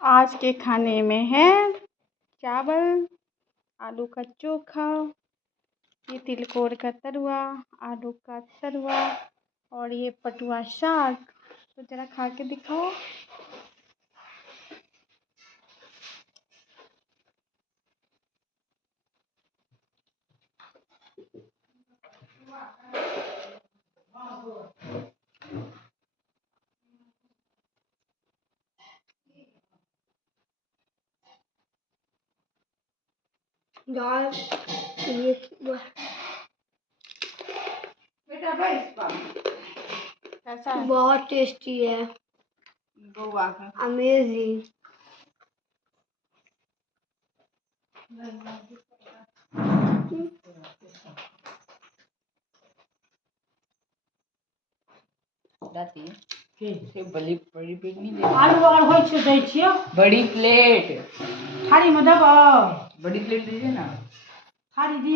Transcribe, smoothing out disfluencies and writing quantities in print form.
आज के खाने में है चावल, आलू का चोखा, ये तिलकोर का तरुआ, आलू का तरुआ और ये पटुआ साग। तो ज़रा खा के दिखाओ। यार ये बेटा कैसा है? बहुत टेस्टी है, अमेजिंग। बड़ी प्लेट नहीं दे आलू और होय छै दै छियै बड़ी प्लेट थारी में देबो बड़ी प्लेट दीजिए ना। थारी